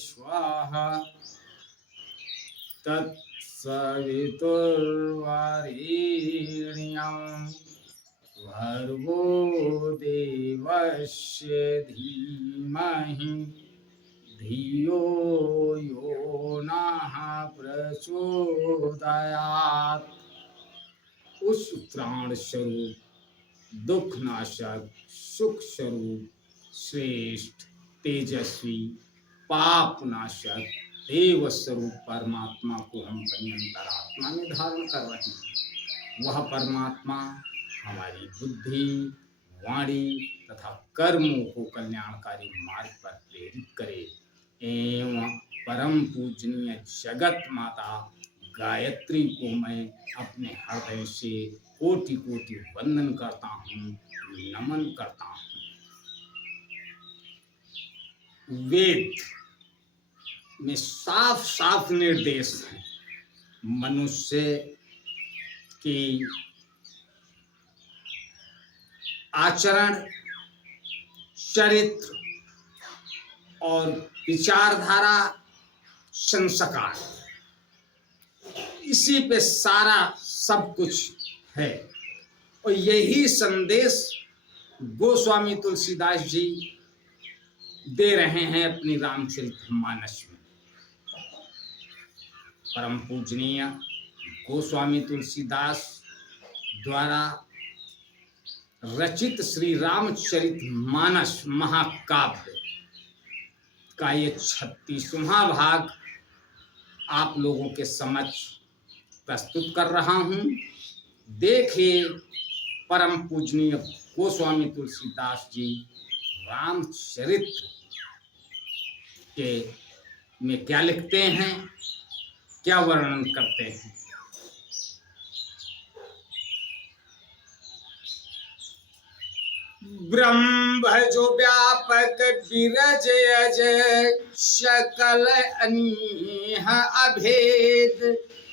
स्वाहा तत्सवितुर्वरेण्यं भर्गो देवस्य धीमहि धियो यो नः प्रचोदयात्। उस त्राण स्वरूप, दुख नाशक, सुख स्वरूप, श्रेष्ठ, तेजस्वी, पाप नाशक, देव स्वरूप परमात्मा को हम अपनी अंतरात्मा में धारण कर रहे हैं। वह परमात्मा हमारी बुद्धि, वाणी तथा कर्मों को कल्याणकारी मार्ग पर प्रेरित करे। एवं परम पूजनीय जगत माता गायत्री को मैं अपने हृदय से कोटि कोटि वंदन करता हूँ, नमन करता हूँ। वेद में साफ साफ निर्देश है मनुष्य की आचरण, चरित्र और विचारधारा, संस्कार, इसी पे सारा सब कुछ है। और यही संदेश गोस्वामी तुलसीदास जी दे रहे हैं अपनी रामचरितमानस में। परम पूजनीय गोस्वामी तुलसीदास द्वारा रचित श्री रामचरितमानस महाकाव्य का ये 36वां भाग आप लोगों के समक्ष प्रस्तुत कर रहा हूँ। देखिए परम पूजनीय गोस्वामी तुलसीदास जी रामचरित के में क्या लिखते हैं, क्या वर्णन करते हैं। ब्रह्म जो व्यापक विरज अजय, सकल अनीह अभेद,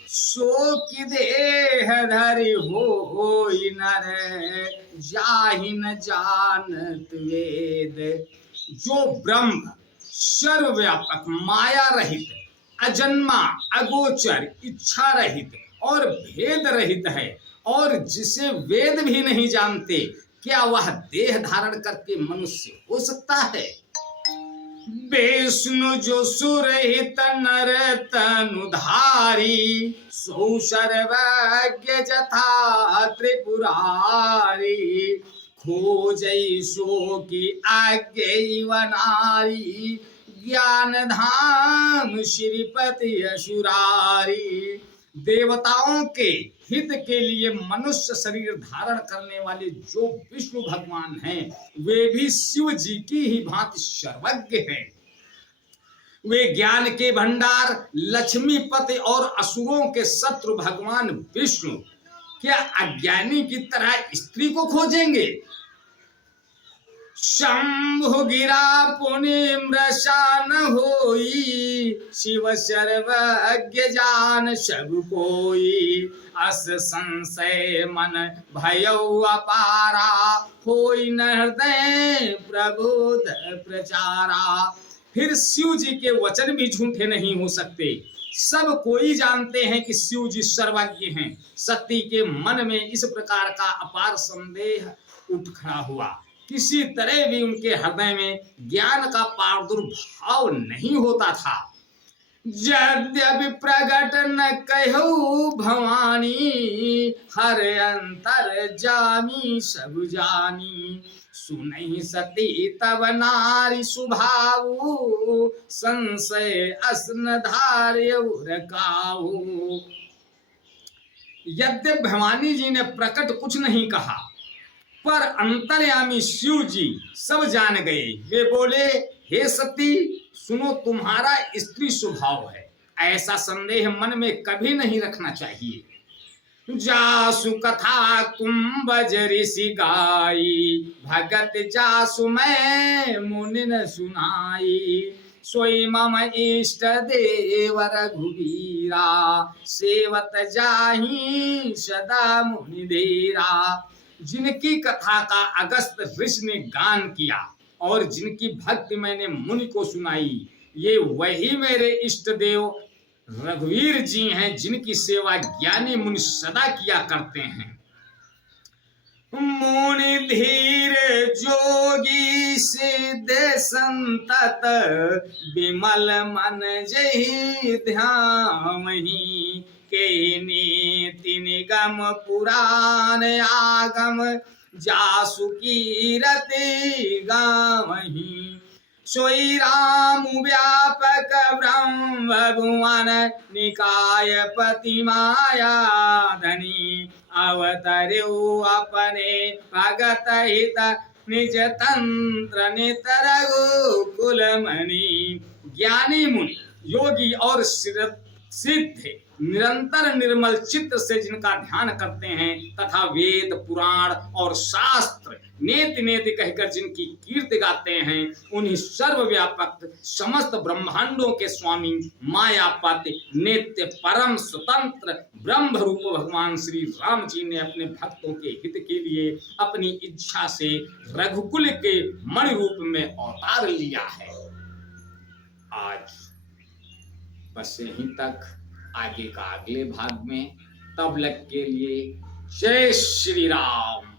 सो कि देह धरि होई नर, जाहि न जानत वेद। जो ब्रह्म सर्वव्यापक, माया रहित, अजन्मा, अगोचर, इच्छा रहित और भेद रहित है, और जिसे वेद भी नहीं जानते, क्या वह देह धारण करके मनुष्य हो सकता है। विष्णु जो सुरहित नर तनुधारी, सो सर्वज्ञ जथा त्रिपुरारी, खोजई सो की आज्ञैव नारी, ज्ञान धाम श्रीपति असुरारी। देवताओं के हित के लिए मनुष्य शरीर धारण करने वाले जो विष्णु भगवान हैं, वे भी शिव जी की ही भांति सर्वज्ञ हैं। वे ज्ञान के भंडार, लक्ष्मीपति और असुरों के शत्रु भगवान विष्णु क्या अज्ञानी की तरह स्त्री को खोजेंगे। शंभु गिरा पुनि मृषा न होई, शिव सर्वज्ञ जान सब कोई, अस संशय मन भयउ अपारा, होई न हृदय प्रबोध प्रचारा। फिर शिव जी के वचन भी झूठे नहीं हो सकते। सब कोई जानते हैं कि शिव जी सर्वज्ञ हैं। सती के मन में इस प्रकार का अपार संदेह उठ खड़ा हुआ। किसी तरह भी उनके हृदय में ज्ञान का प्रादुर्भाव नहीं होता था। यद्यपि प्रगट न कहु भवानी, हर अंतर जामी सब जानी, सुनहि सती तब नारी सुभाऊ, संशय असन धार्य रकाऊ। यद्यपि भवानी जी ने प्रकट कुछ नहीं कहा, पर अंतर्यामी शिव जी सब जान गए। वे बोले, हे सती सुनो, तुम्हारा स्त्री स्वभाव है, ऐसा संदेह मन में कभी नहीं रखना चाहिए। जासु कथा कुंभज ऋषि गाई, भगत जासु मैं मुनि न सुनाई। सोई मम इष्ट देव रघुवीरा, सेवत जाहि सदा मुनि देरा। जिनकी कथा का अगस्त ऋषि ने गान किया और जिनकी भक्ति मैंने मुनि को सुनाई, ये वही मेरे इष्ट देव रघुवीर जी हैं, जिनकी सेवा ज्ञानी मुनि सदा किया करते हैं। मुनि धीर जोगी सिद्ध संतत, विमल मन जहि ध्यावहि। के नीति निगम पुराण आगम, जासु कीरति गावहि। सोई राम व्यापक ब्रह्म भुवन, निकाय पति माया धनी। अवतर्यो अपने भगत हित, निज तंत्र नित रघुकुल मणि। ज्ञानी मुनि योगी और सिद्ध निरंतर निर्मल चित्त से जिनका ध्यान करते हैं तथा वेद पुराण और शास्त्र नेति नेति कहकर जिनकी कीर्ति गाते हैं, उन्हीं सर्वव्यापक समस्त ब्रह्मांडों के स्वामी मायापति नित्य परम स्वतंत्र ब्रह्म रूप भगवान श्री राम जी ने अपने भक्तों के हित के लिए अपनी इच्छा से रघुकुल के मणि रूप में अवतार लिया है। आज बस यहीं तक, आगे का अगले भाग में। तब तक के लिए जय श्री राम।